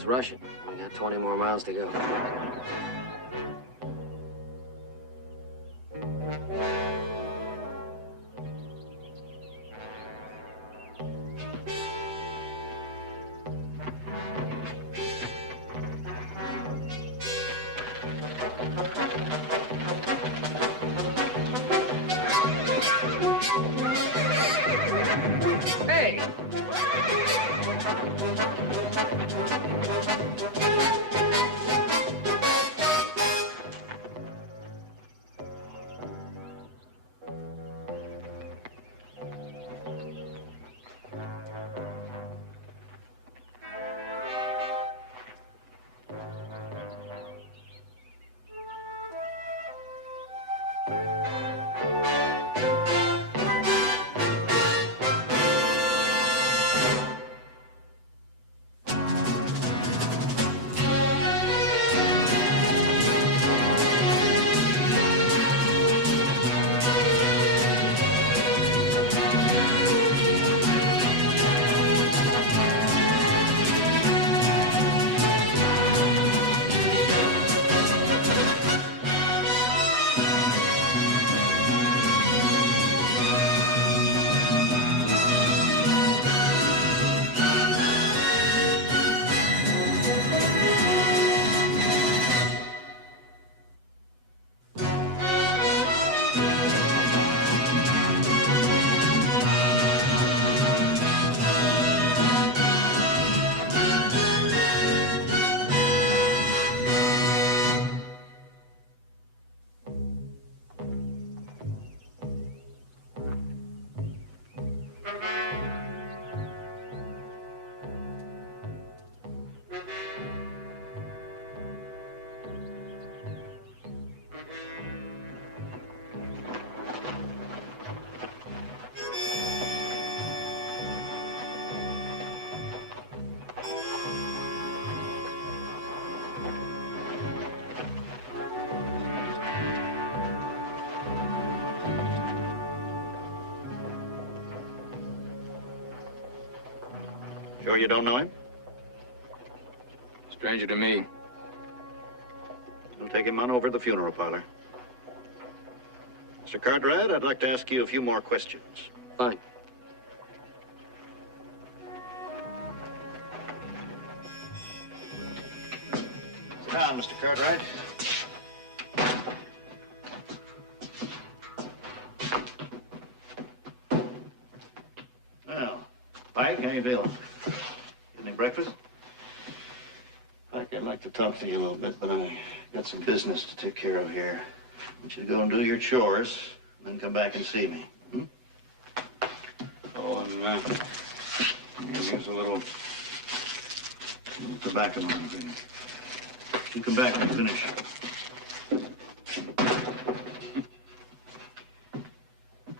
Let's rush it. We got 20 more miles to go. Hey! Sure you don't know him? Stranger to me. We'll take him on over to the funeral parlor. Mr. Cartwright, I'd like to ask you a few more questions. Fine. Sit down, Mr. Cartwright. Well, Pike, how you feeling? Any breakfast? Pike, I'd like to talk to you a little bit, but I got some business to take care of here. I want you to go and do your chores, and then come back and see me. Hmm? Oh, and here's a little tobacco thing. You come back and finish.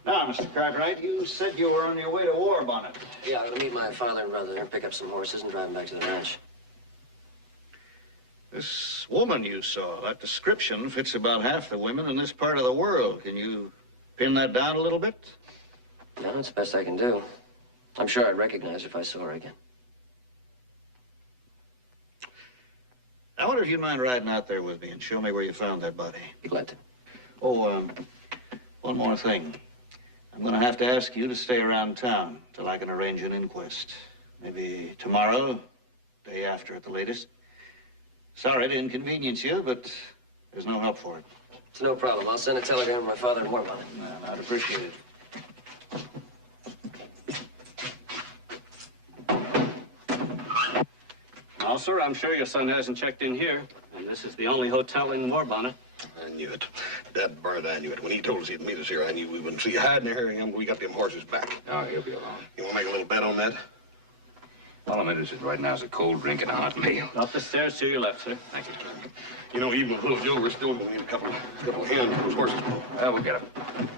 Now, Mr. Cartwright, you said you were on your way to War Bonnet. Yeah, I'm gonna meet my father and brother there, pick up some horses and drive them back to the ranch. This woman you saw, that description fits about half the women in this part of the world. Can you pin that down a little bit? No, it's the best I can do. I'm sure I'd recognize her if I saw her again. I wonder if you'd mind riding out there with me and show me where you found that body. Be glad to. Oh, one more thing. I'm going to have to ask you to stay around town till I can arrange an inquest. Maybe tomorrow, day after at the latest. Sorry to inconvenience you, but there's no help for it. It's no problem. I'll send a telegram to my father and War Bonnet. I'd appreciate it. Now, sir, I'm sure your son hasn't checked in here, and this is the only hotel in War Bonnet. I knew it. That bird, I knew it. When he told us he'd meet us here, I knew we wouldn't see you hiding or hearing him. We got them horses back. Oh, he'll be alone. You want to make a little bet on that? All I'm interested in right now is a cold drink and a hot meal. Up the stairs to your left, sir. Thank you. You know, even with little Joe, we're still going to need a couple of hands for those horses. Well, we'll get him.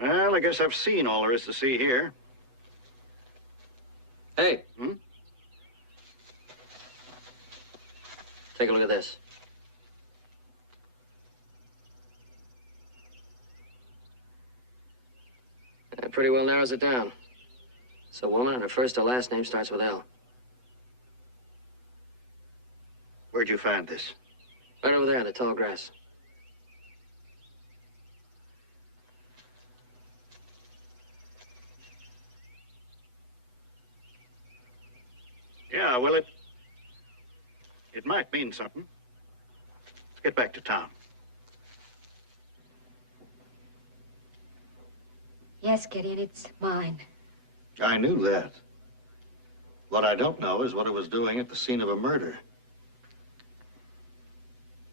Well, I guess I've seen all there is to see here. Hey. Hmm? Take a look at this. pretty well narrows it down. It's a woman, and her first or last name starts with L. Where'd you find this? Right over there in the tall grass. Yeah, well, it might mean something. Let's get back to town. Yes, Gideon, it's mine. I knew that. What I don't know is what it was doing at the scene of a murder.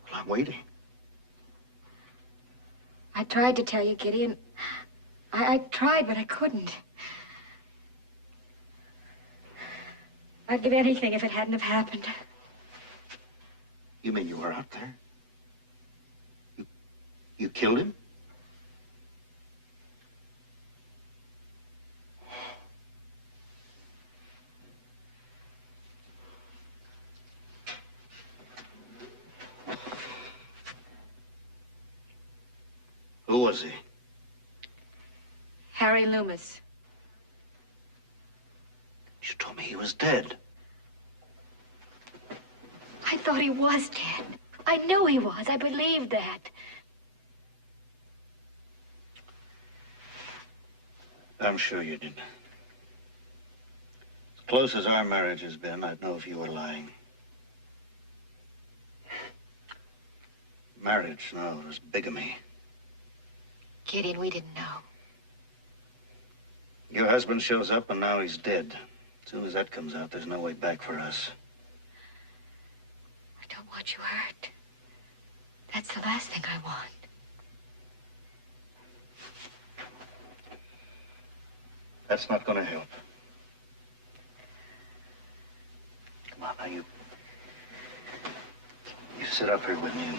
Well, I'm waiting. I tried to tell you, Gideon. I tried, but I couldn't. I'd give anything if it hadn't have happened. You mean you were out there? You killed him? Who was he? Harry Loomis. You told me he was dead. I thought he was dead. I knew he was. I believed that. I'm sure you did. As close as our marriage has been, I'd know if you were lying. Marriage, no, it was bigamy. Gideon, we didn't know. Your husband shows up and now he's dead. As soon as that comes out, there's no way back for us. I don't want you hurt. That's the last thing I want. That's not gonna help. Come on, now you sit up here with me and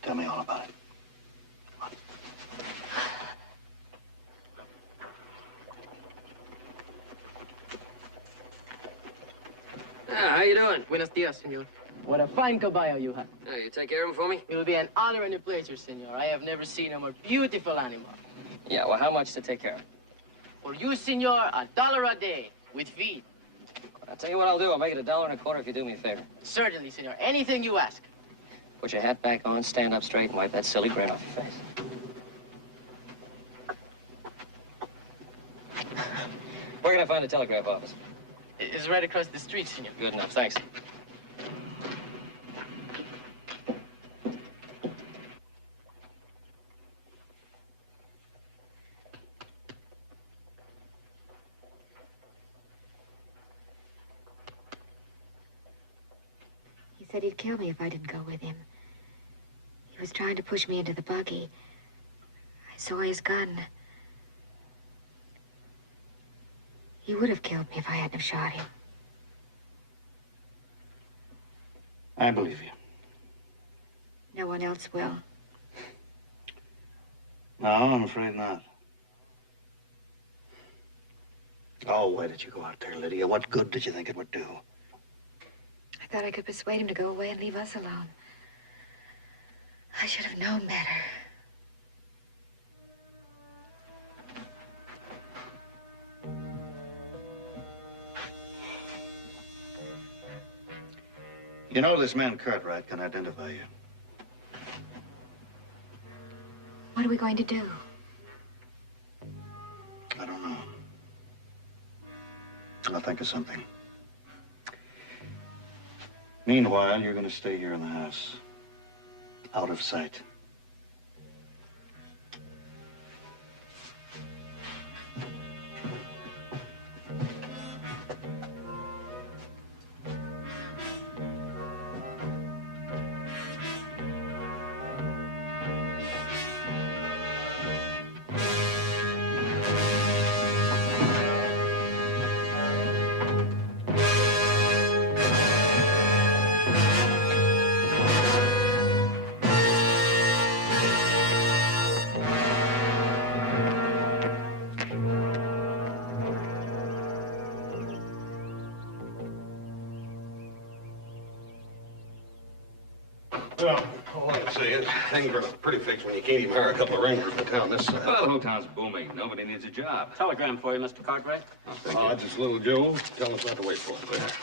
tell me all about it. Come on. How you doing? Buenos dias, senor. What a fine caballo you have. You take care of him for me? It will be an honor and a pleasure, senor. I have never seen a more beautiful animal. Yeah, well, how much to take care of? For you, senor, $1 a day with feed. I'll tell you what I'll do. I'll make it $1.25 if you do me a favor. Certainly, senor. Anything you ask. Put your hat back on, stand up straight, and wipe that silly grin off your face. Where can I find the telegraph office? It's right across the street, senor. Good enough, thanks. He said he'd kill me if I didn't go with him. He was trying to push me into the buggy. I saw his gun. He would have killed me if I hadn't have shot him. I believe you. No one else will. No, I'm afraid not. Oh, why did you go out there, Lydia? What good did you think it would do? I thought I could persuade him to go away and leave us alone. I should have known better. You know this man Cartwright can identify you. What are we going to do? I don't know. I'll think of something. Meanwhile, you're going to stay here in the house. Out of sight. Well, all I can say is things are pretty fixed when you can't even hire a couple of wranglers to town this side. Well, the whole town's booming. Nobody needs a job. Telegram for you, Mr. Cartwright. Oh, thank you. Just little Joe. Tell us not to wait for it.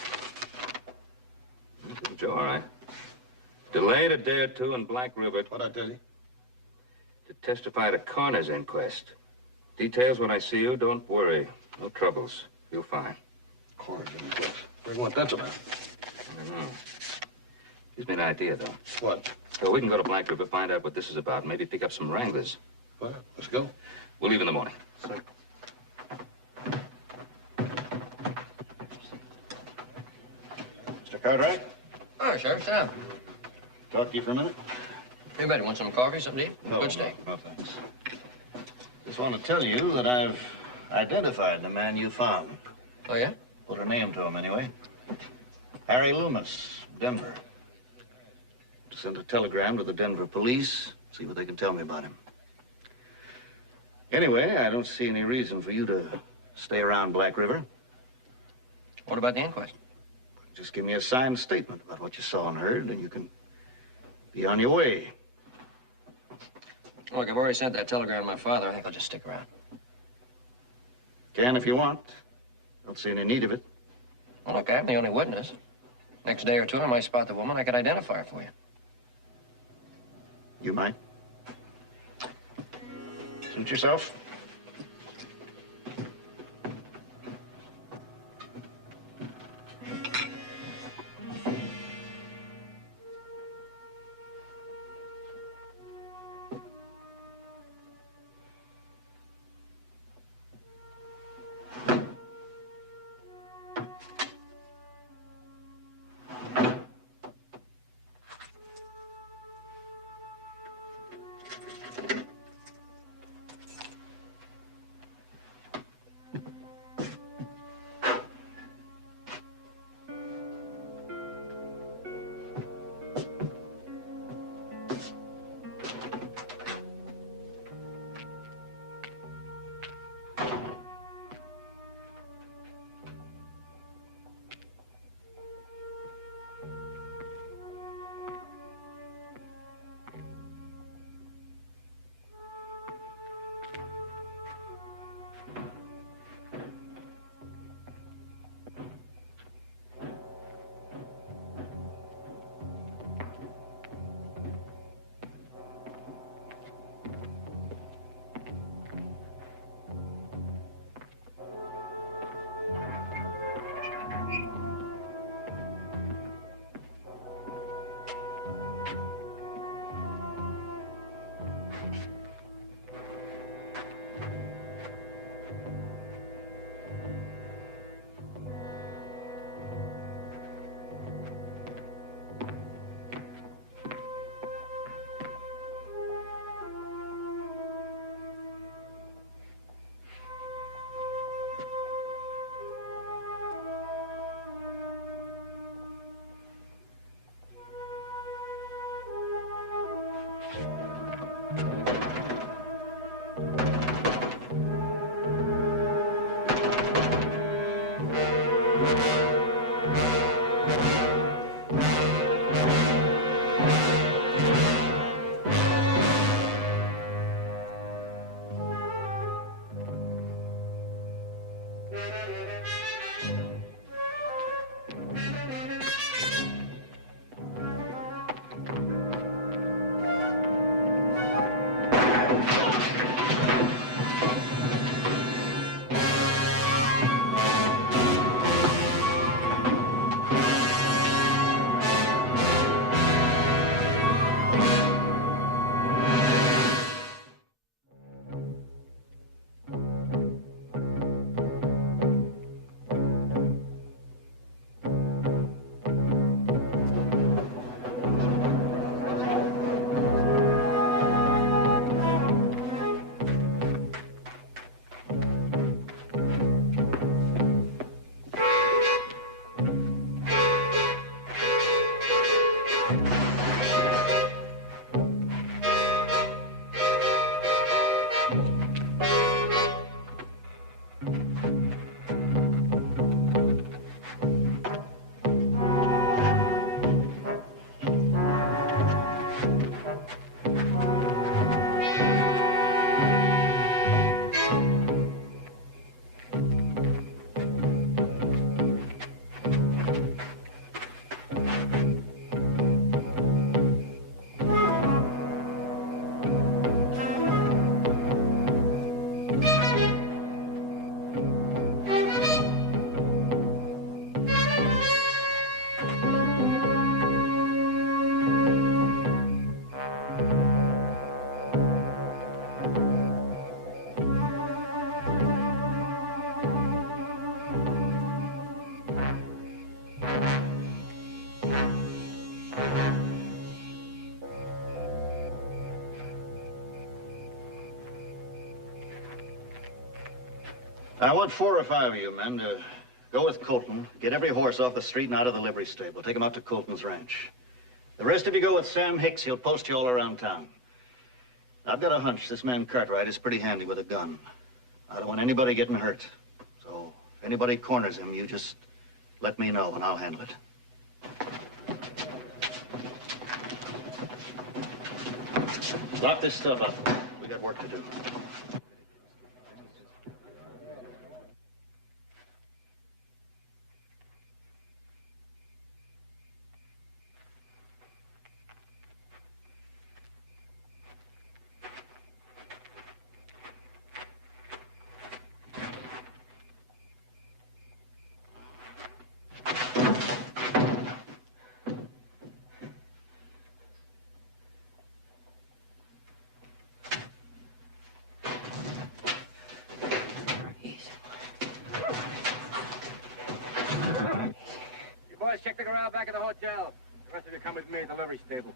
Joe, all right. Delayed a day or two in Black River What'd I tell you? to testify at a coroner's inquest. Details when I see you. Don't worry. No troubles. You'll find. Corner, wonder what that's about. I don't know. Gives me an idea, though. What? So we can go to Black River, find out what this is about, and maybe pick up some wranglers. Well, let's go. We'll leave in the morning. Mr. Cartwright, Oh, Sheriff, Sam. talk to you for a minute. You better want some coffee, something to eat? Good steak. No, thanks. Just want to tell you that I've identified the man you found. Oh, yeah? Put a name to him, anyway. Harry Loomis, Denver. Send a telegram to the Denver police, see what they can tell me about him. Anyway, I don't see any reason for you to stay around Black River. What about the inquest? Just give me a signed statement about what you saw and heard, and you can be on your way. Look, I've already sent that telegram to my father. I think I'll just stick around. Can if you want. Don't see any need of it. Well, look, I'm the only witness. Next day or two, I might spot the woman. I could identify her for you. You might. Suit yourself. I want 4 or 5 of you men to go with Colton, get every horse off the street and out of the livery stable. Take them out to Colton's ranch. The rest of you go with Sam Hicks. He'll post you all around town. I've got a hunch this man Cartwright is pretty handy with a gun. I don't want anybody getting hurt. So if anybody corners him, you just let me know and I'll handle it. Lock this stuff up. We got work to do. Boys, check the corral back at the hotel. The rest of you come with me to the livery stable.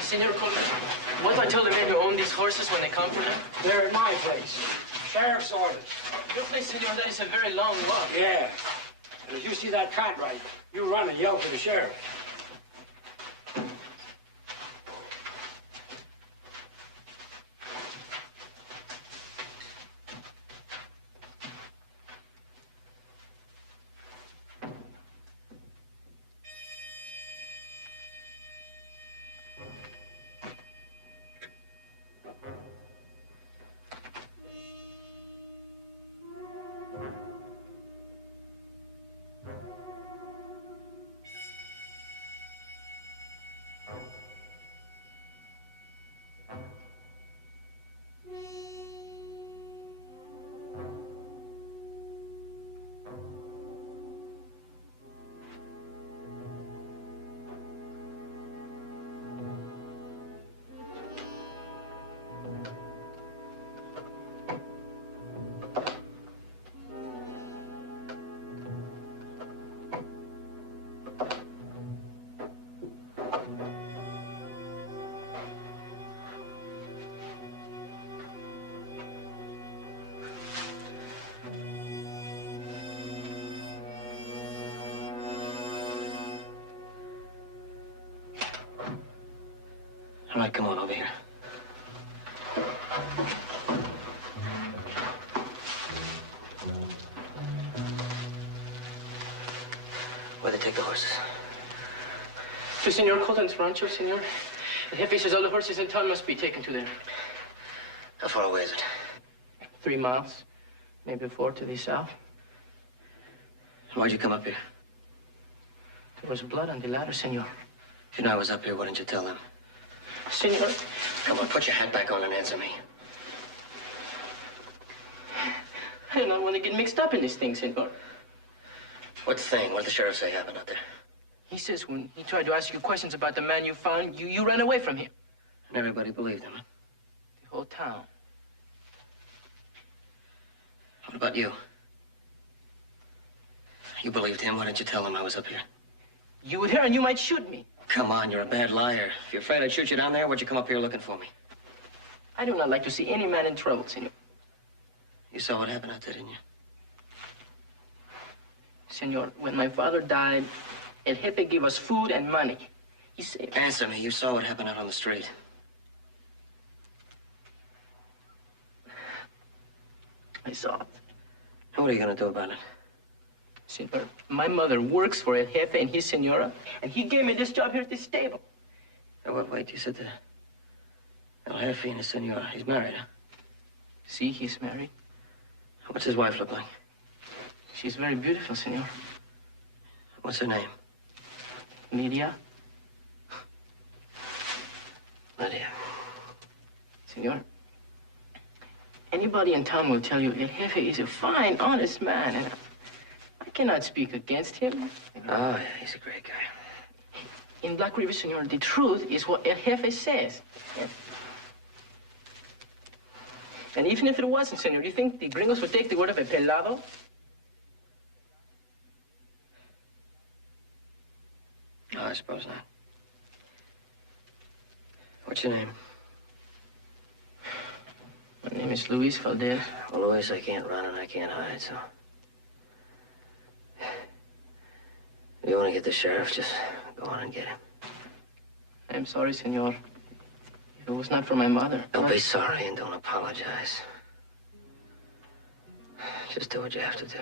Senor Coleman, what do I tell the men who own these horses when they come for them? They're at my place. Sheriff's orders. Your place, senor, that is a very long walk. Yeah. And if you see that Cartwright, you run and yell for the sheriff. All right, come on over here. Where'd they take the horses? To Senor Colton's rancho, senor. The Jefe says all the horses in town must be taken to there. How far away is it? 3 miles, maybe 4 to the south. Why'd you come up here? There was blood on the ladder, senor. If you know I was up here, why didn't you tell them? Senor, Come on, put your hat back on and answer me. I do not want to get mixed up in this thing, senor. What thing? What did the sheriff say happened out there? He says when he tried to ask you questions about the man you found, you ran away from him. And everybody believed him, huh? The whole town. What about you? You believed him. Why didn't you tell him I was up here? You were there and you might shoot me. Come on, you're a bad liar. If you're afraid I'd shoot you down there, what'd you come up here looking for me? I do not like to see any man in trouble, senor. You saw what happened out there, didn't you? Senor, when my father died, El Jefe gave us food and money. He said... Answer me. You saw what happened out on the street. I saw it. What are you gonna do about it? Senor, my mother works for El Jefe and his senora, and he gave me this job here at this stable. Oh, wait, you said that. El Jefe and his senora. He's married, huh? See, he's married. What's his wife look like? She's very beautiful, senor. What's her name? Lydia. Lydia. Senor, anybody in town will tell you El Jefe is a fine, honest man, and I cannot speak against him. Oh, yeah, he's a great guy. In Black River, senor, the truth is what El Jefe says. And even if it wasn't, senor, you think the gringos would take the word of a pelado? No, I suppose not. What's your name? My name is Luis Valdez. Well, Luis, I can't run and I can't hide, so... If you want to get the sheriff, just go on and get him. I'm sorry, senor. If it was not for my mother. Don't be sorry and don't apologize. Just do what you have to do.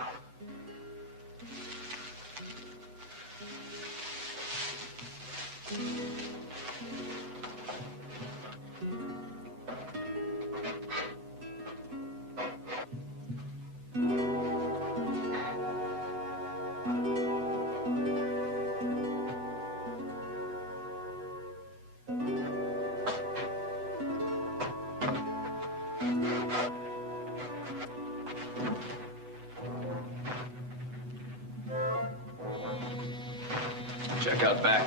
Check out back.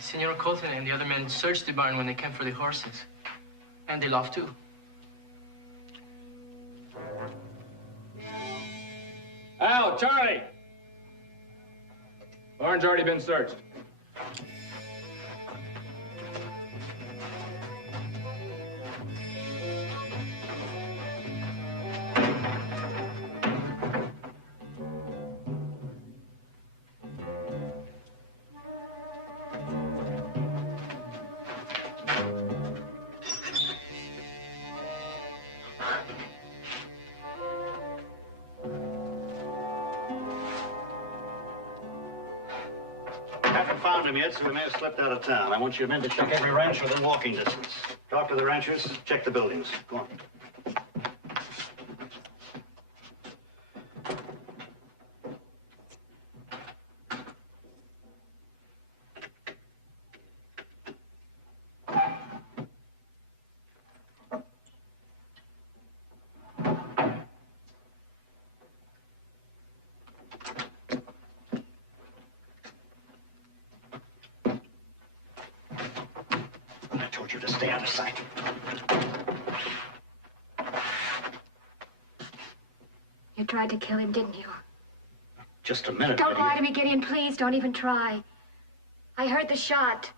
Senor Colton and the other men searched the barn when they came for the horses. And they left too. Al, Charlie! Barn's already been searched. Found him yet, so we may have slipped out of town. I want you men to check every ranch within walking distance. Talk to the ranchers, check the buildings. Go on. Stay out of sight. You tried to kill him, didn't you? Just a minute. Don't lie to me, Gideon, please. Don't even try. I heard the shot.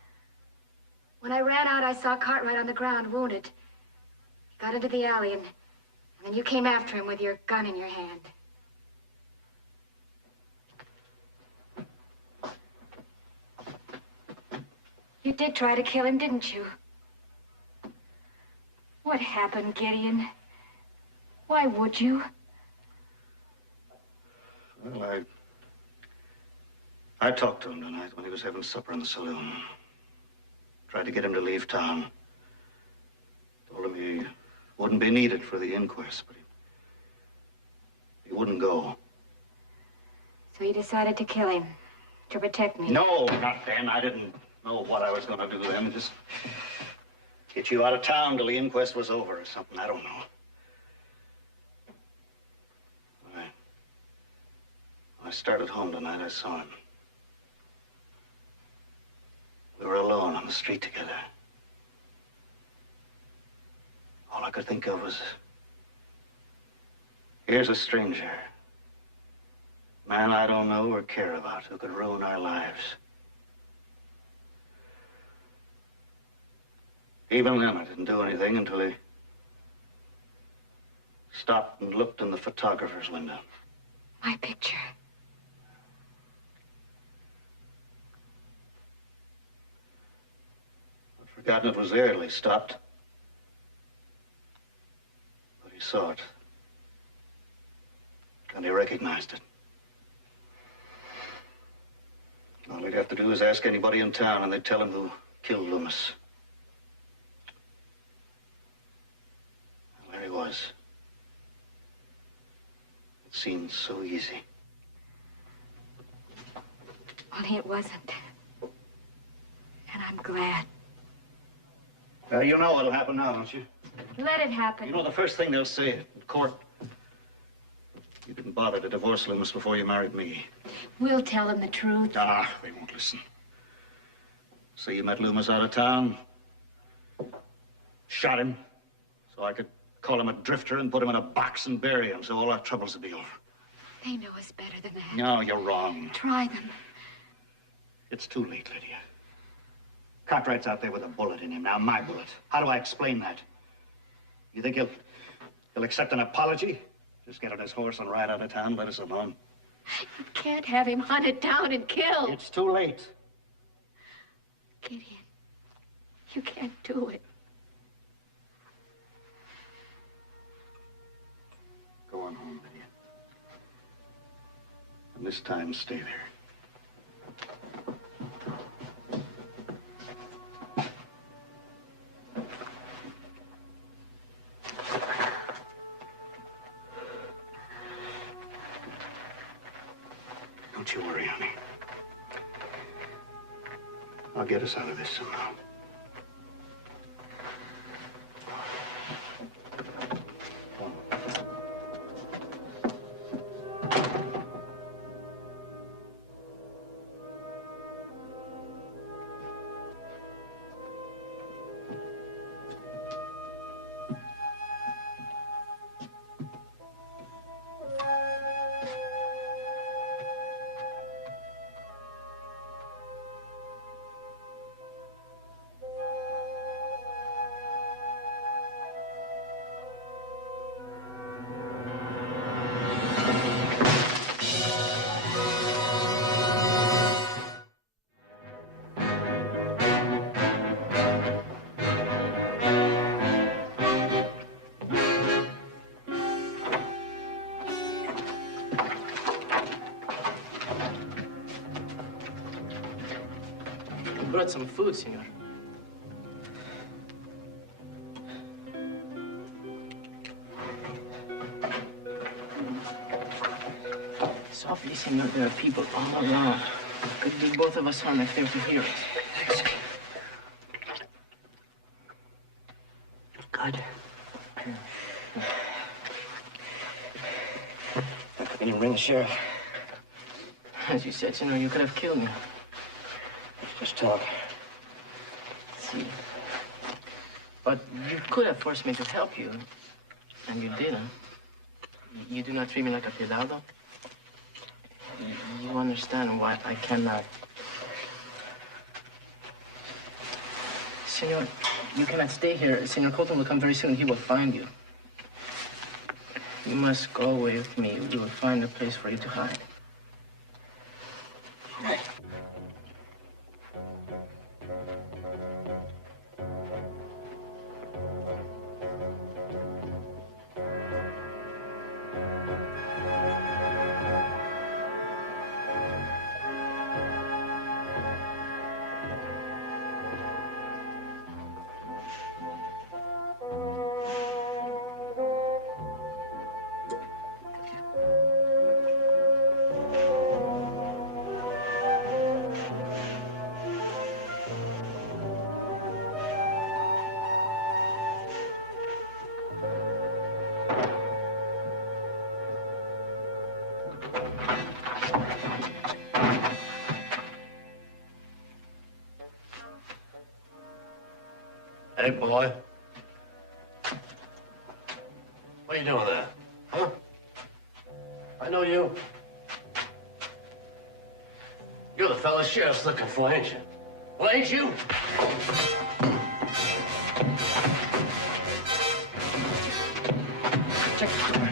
When I ran out, I saw Cartwright on the ground, wounded. He got into the alley, and then you came after him with your gun in your hand. You did try to kill him, didn't you? What happened, Gideon? Why would you? Well, I talked to him tonight when he was having supper in the saloon. Tried to get him to leave town. Told him he wouldn't be needed for the inquest, but he wouldn't go. So you decided to kill him, to protect me? No, not then. I didn't know what I was going to do to him. Just get you out of town till the inquest was over or something. I don't know. When I started home tonight, I saw him. We were alone on the street together. All I could think of was, here's a stranger. Man I don't know or care about who could ruin our lives. Even then, I didn't do anything until he stopped and looked in the photographer's window. My picture. I'd forgotten it was there till he stopped. But he saw it. And he recognized it. All he'd have to do is ask anybody in town, and they'd tell him who killed Loomis. There he was. It seemed so easy. Only it wasn't. And I'm glad. Well, you know what'll happen now, don't you? Let it happen. You know the first thing they'll say in court? You didn't bother to divorce Loomis before you married me. We'll tell them the truth. Ah, they won't listen. So you met Loomis out of town, shot him, so I could call him a drifter and put him in a box and bury him, so all our troubles would be over. They know us better than that. No, you're wrong. Try them. It's too late, Lydia. Cartwright's out there with a bullet in him. Now, my bullet. How do I explain that? You think he'll accept an apology? Just get on his horse and ride out of town, let us alone. You can't have him hunted down and killed. It's too late. Gideon, you can't do it. Go on home, Lydia. And this time, stay there. Don't you worry, honey. I'll get us out of this somehow. I brought some food, senor. Softly, senor. There are people all around. Could do both of us harm if they were to hear us. Good. I didn't ring the sheriff. As you said, senor, you could have killed me. Just talk. See. But you could have forced me to help you, and you didn't. You do not treat me like a cuidado. You understand why I cannot. Senor, you cannot stay here. Senor Colton will come very soon. He will find you. You must go away with me. We will find a place for you to hide. Right. Hey, boy. What are you doing there? Huh? I know you. You're the fella sheriff's looking for, ain't you? Well, ain't you? Check the door.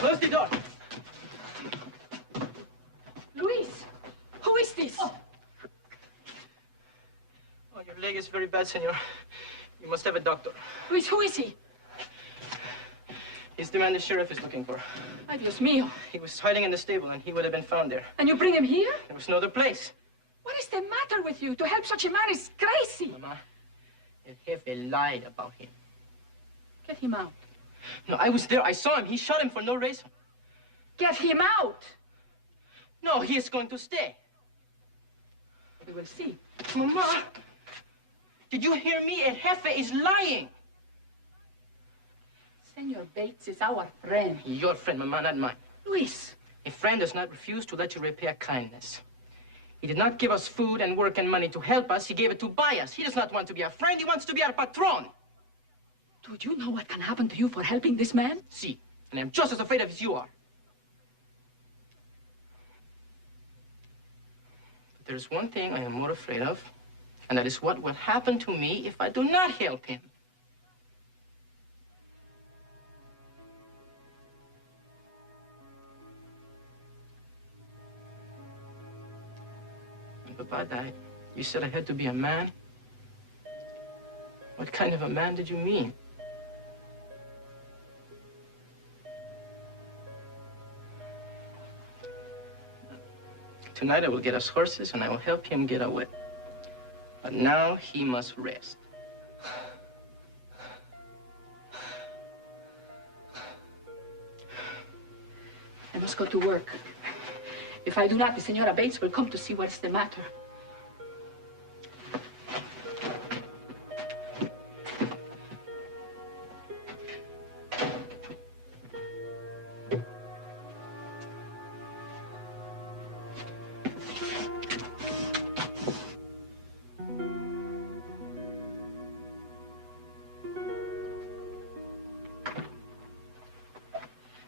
Close the door. Luis, who is this? Oh, your leg is very bad, senor. You must have a doctor. Luis, who is he? He's the man the sheriff is looking for. Ay, Dios mío. He was hiding in the stable, and he would have been found there. And you bring him here? There was no other place. What is the matter with you? To help such a man is crazy. Mama, El Jefe lied about him. Get him out. No, I was there. I saw him. He shot him for no reason. Get him out. No, he is going to stay. We will see. Mama, did you hear me? El Jefe is lying. Senor Bates is our friend. Your friend, Mama, not mine. Luis. A friend does not refuse to let you repay a kindness. He did not give us food and work and money to help us. He gave it to buy us. He does not want to be our friend. He wants to be our patron. Do you know what can happen to you for helping this man? See, and I'm just as afraid of as you are. But there's one thing I am more afraid of, and that is what will happen to me if I do not help him. When Papa died, you said I had to be a man. What kind of a man did you mean? Tonight I will get us horses and I will help him get away. But now he must rest. I must go to work. If I do not, the Senora Bates will come to see what's the matter.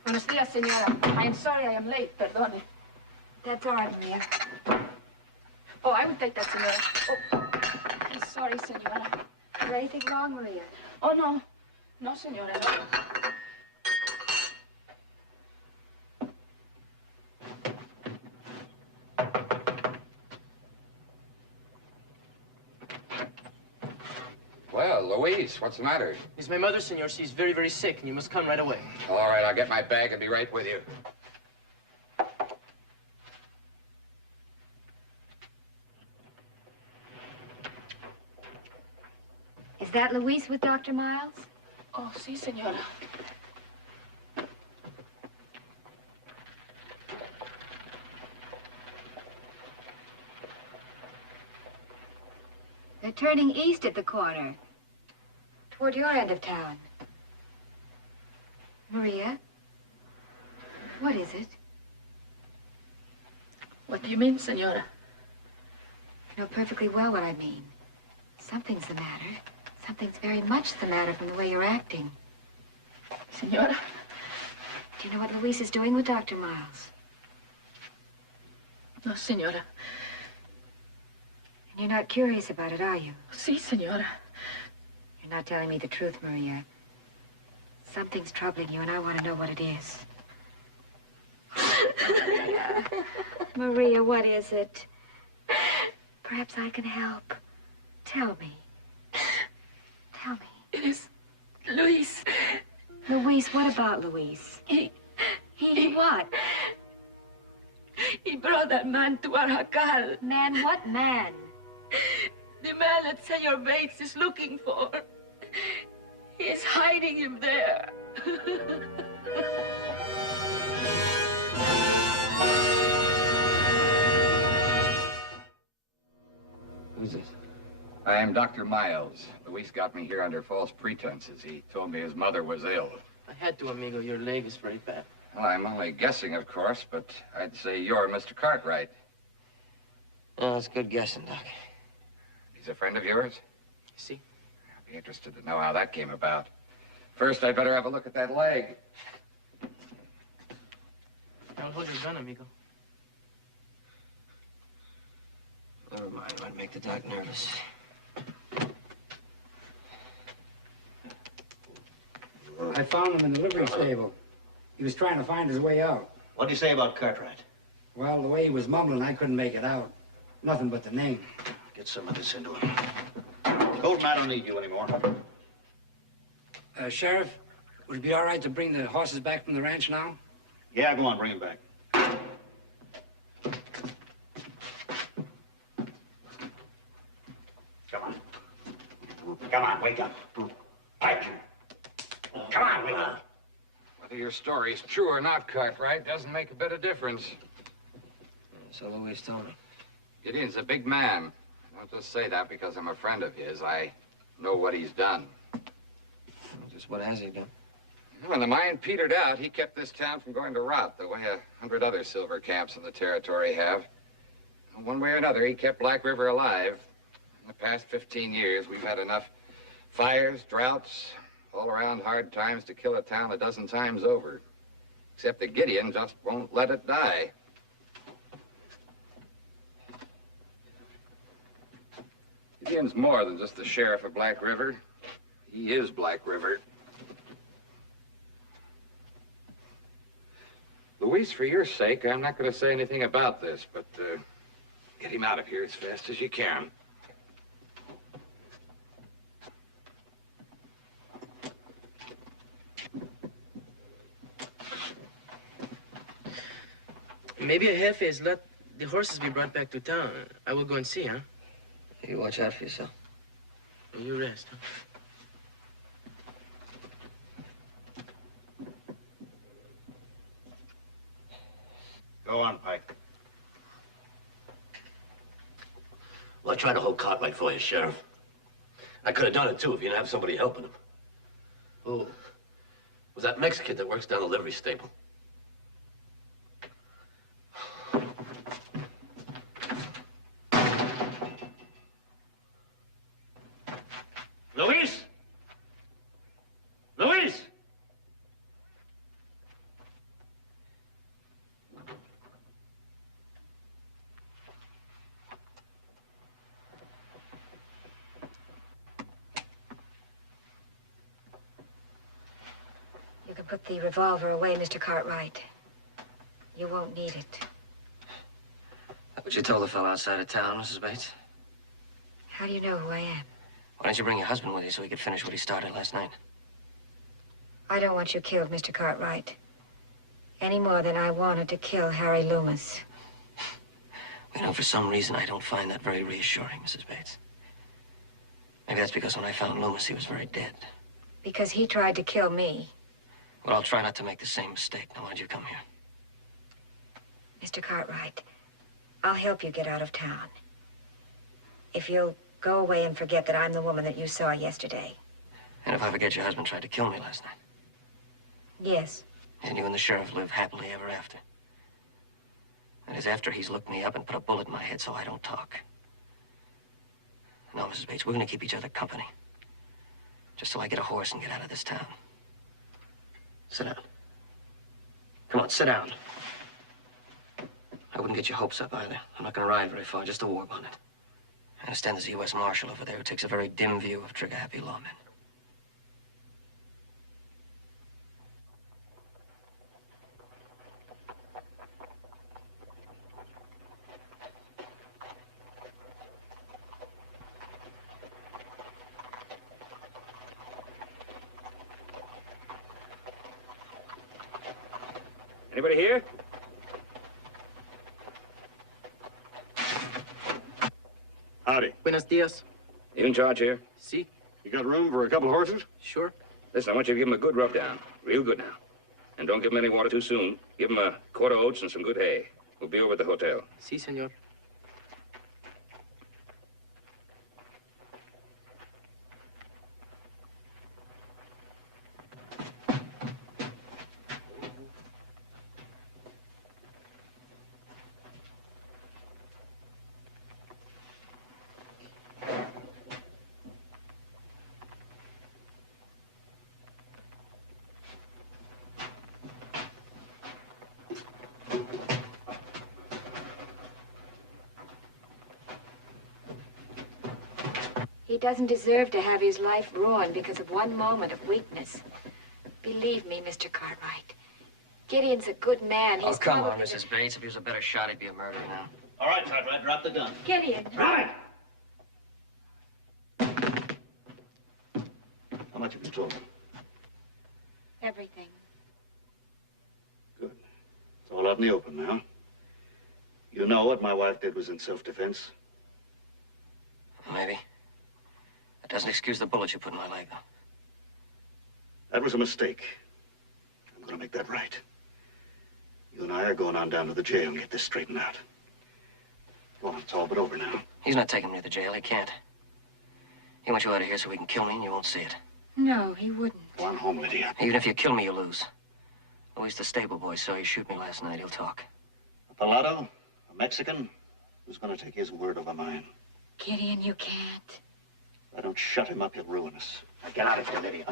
Buenos días, señora. I am sorry I am late. Perdone. That's all right, Maria. Oh, I will take that, senora. Oh, I'm sorry, senora. Is there anything wrong, Maria? Oh, no. No, senora. No. Well, Louise, what's the matter? It's my mother, senor. She's very, very sick, and you must come right away. All right, I'll get my bag and be right with you. Is that Luis with Dr. Miles? Oh, sí, senora. They're turning east at the corner, toward your end of town. Maria, what is it? What do you mean, senora? You know perfectly well what I mean. Something's the matter. Something's very much the matter from the way you're acting. Senora? Do you know what Luis is doing with Dr. Miles? No, senora. And you're not curious about it, are you? Sí, senora. You're not telling me the truth, Maria. Something's troubling you, and I want to know what it is. Maria. Maria, what is it? Perhaps I can help. Tell me. Tell me. It is Luis. Luis, what about Luis? He what? He brought that man to our jacal. Man, what man? The man that Senor Bates is looking for. He is hiding him there. Who's this? I am Dr. Miles. Luis got me here under false pretenses. He told me his mother was ill. I had to, amigo. Your leg is very bad. Well, I'm only guessing, of course, but I'd say you're Mr. Cartwright. Oh, that's good guessing, Doc. He's a friend of yours? See? I'd be interested to know how that came about. First, I'd better have a look at that leg. Don't hold your gun, amigo. Never mind, it might make the doc nervous. I found him in the livery stable. He was trying to find his way out. What do you say about Cartwright? Well, the way he was mumbling, I couldn't make it out. Nothing but the name. Get some of this into him. Colton, I don't need you anymore. Sheriff, would it be all right to bring the horses back from the ranch now? Yeah, go on, bring him back. Come on. Come on, wake up. Ike. Come on, wake up. Whether your story's true or not, Cartwright, doesn't make a bit of difference. So Louise told me. Gideon's a big man. I don't just say that because I'm a friend of his. I know what he's done. Just what has he done? When the mine petered out, he kept this town from going to rot the way 100 other silver camps in the territory have. One way or another, he kept Black River alive. In the past 15 years, we've had enough fires, droughts, all-around hard times to kill a town a dozen times over. Except that Gideon just won't let it die. Gideon's more than just the sheriff of Black River. He is Black River. Louise, for your sake, I'm not going to say anything about this, but get him out of here as fast as you can. Maybe a half is let the horses be brought back to town. I will go and see, huh? You watch out for yourself. You rest, huh? Go on, Pike. Well, I tried to hold Cartwright for you, Sheriff. I could have done it, too, if you didn't have somebody helping him. Who? Was that Mexican kid that works down the livery stable. Luis! Luis! You can put the revolver away, Mr. Cartwright. You won't need it. That what you told the fellow outside of town, Mrs. Bates? How do you know who I am? Why don't you bring your husband with you so he could finish what he started last night? I don't want you killed, Mr. Cartwright. Any more than I wanted to kill Harry Loomis. You know, for some reason, I don't find that very reassuring, Mrs. Bates. Maybe that's because when I found Loomis, he was very dead. Because he tried to kill me. Well, I'll try not to make the same mistake. Now, why'd you come here? Mr. Cartwright, I'll help you get out of town. If you'll go away and forget that I'm the woman that you saw yesterday. And if I forget your husband tried to kill me last night? Yes. And you and the sheriff live happily ever after? That is after he's looked me up and put a bullet in my head so I don't talk. No, Mrs. Bates, we're going to keep each other company. Just till I get a horse and get out of this town. Sit down. Come on, sit down. I wouldn't get your hopes up either. I'm not going to ride very far, just a war bonnet. I understand there's a U.S. Marshal over there who takes a very dim view of trigger-happy lawmen. Anybody here? Howdy. Buenos dias. You in charge here? See? You got room for a couple of horses? Sure. Listen, I want you to give him a good rub down. Real good now. And don't give him any water too soon. Give him a quart of oats and some good hay. We'll be over at the hotel. Si, senor. doesn't deserve to have his life ruined because of one moment of weakness. Believe me, Mr. Cartwright. Gideon's a good man. Oh, He's come on, probably Mrs. Bates. If he was a better shot, he'd be a murderer now. All right, Cartwright, drop the gun. Gideon. Right. How much have you told him? Everything. Good. It's all out in the open now. You know what my wife did was in self-defense? Maybe. That doesn't excuse the bullet you put in my leg, though. That was a mistake. I'm gonna make that right. You and I are going on down to the jail and get this straightened out. Go on, it's all but over now. He's not taking me to the jail. He can't. He wants you out of here so he can kill me and you won't see it. No, he wouldn't. Go on home, Lydia. Even if you kill me, you lose. Louis, the stable boy, saw you shoot me last night. He'll talk. A Pallado, a Mexican, who's gonna take his word over mine. Gideon, you can't. If I don't shut him up, he'll ruin us. Now get out of here, Lydia.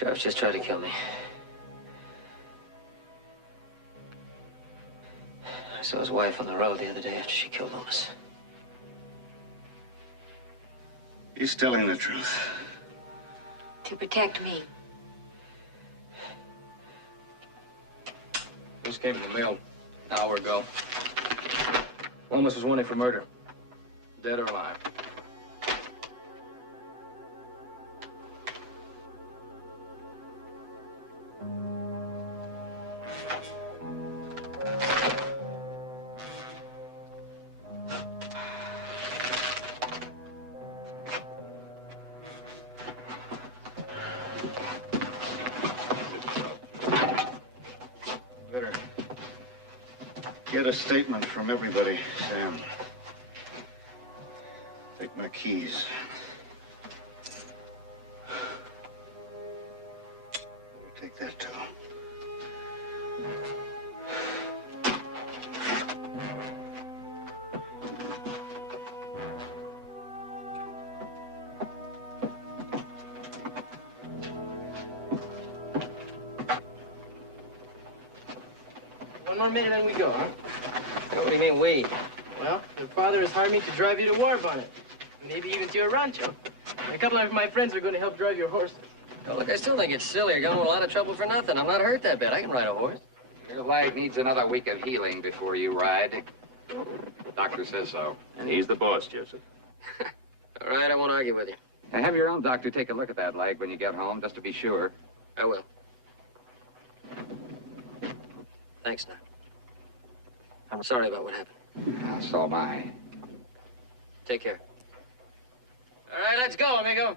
Sheriff just tried to kill me. I saw his wife on the road the other day after she killed Loomis. He's telling the truth. To protect me. This came in the mail an hour ago. Loomis was wanted for murder. Dead or alive. Get a statement from everybody, Sam. Take my keys. Take that, too. One more minute and we go, huh? What do you mean, we? Well, your father has hired me to drive you to War Bonnet. Maybe even to your rancho. A couple of my friends are going to help drive your horses. Oh, look, I still think it's silly. You're going to a lot of trouble for nothing. I'm not hurt that bad. I can ride a horse. Your leg needs another week of healing before you ride. The doctor says so. And he's the boss, Joseph. All right, I won't argue with you. Now, have your own doctor take a look at that leg when you get home, just to be sure. I will. Thanks, now. I'm sorry about what happened. So am I. Take care. All right, let's go, amigo.